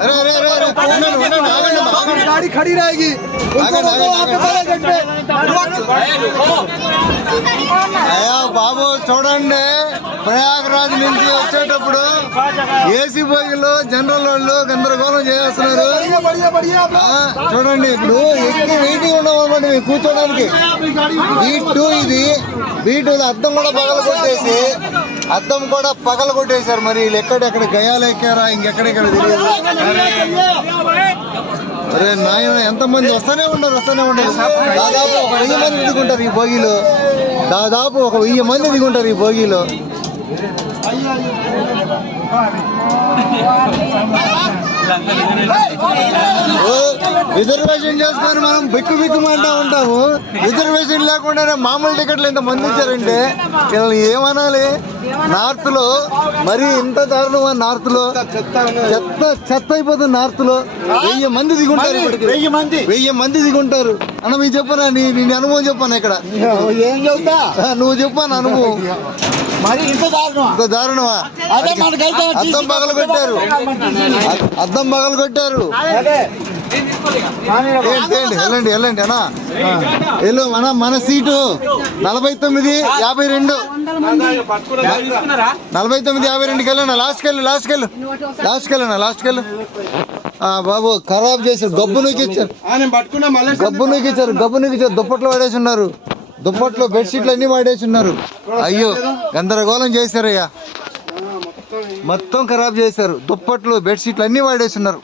अरे अरे अरे अरे गाड़ी खड़ी रहेगी। బాబు చూడండి, ప్రయాగరాజ్ నుంచి వచ్చేటప్పుడు ఏసీ బోగిలో జనరల్ వాళ్ళు గందరగోళం చేస్తున్నారు. చూడండి, ఇప్పుడు ఎక్కి వెయిటింగ్ ఉండమన్నమాట మీకు కూర్చోడానికి. B2 ఇది, B2 అద్దం కూడా పగల కొట్టేశారు. మరి వీళ్ళు ఎక్కడెక్కడ గయాలు ఎక్కారా, ఇంకెక్కడెక్కడ తెలియదు. అరే నాయన, ఎంతమంది వస్తూనే ఉండరు. దాదాపు ఒక 1000 మంది దిగుంటారు ఈ భోగిలో. ఈ భోగిలో. రిజర్వేషన్ చేసుకొని మనం బిక్కుమంటా ఉంటాము. రిజర్వేషన్ లేకుండానే మామూలు టికెట్లు ఇంత మంది ఇచ్చారంటే వీళ్ళని ఏమనాలి? నార్త్ లో మరి ఇంత దారుణమా? నార్త్ లో చెత్త అయిపోతుంది. నార్త్ లో 1000 మంది దిగుంటారు. 1000 మంది దిగుంటారు అన్న. మీకు చెప్పనా, నీ అనుభవం చెప్పాను ఇక్కడ. ఏం చెబుతా, నువ్వు చెప్పాను అనుభవం. మరి ఇంత దారుణమా? అద్దం పగలు కొట్టారు. వెళ్ళండి అన్నా, వెళ్ళు అన్నా. మన సీటు 49-52. 49-52కి వెళ్ళనా? లాస్ట్కి వెళ్ళు. బాబు ఖరాబ్ చేశారు. గబ్బు నూకిచ్చారు. దుప్పట్లో వాడేసి ఉన్నారు. దుప్పట్లో బెడ్షీట్లు అన్ని వాడేసి ఉన్నారు. అయ్యో, గందరగోళం చేశారయ్యా. మొత్తం ఖరాబ్ చేశారు. దుప్పట్లు బెడ్షీట్లు అన్ని వాడేసి ఉన్నారు.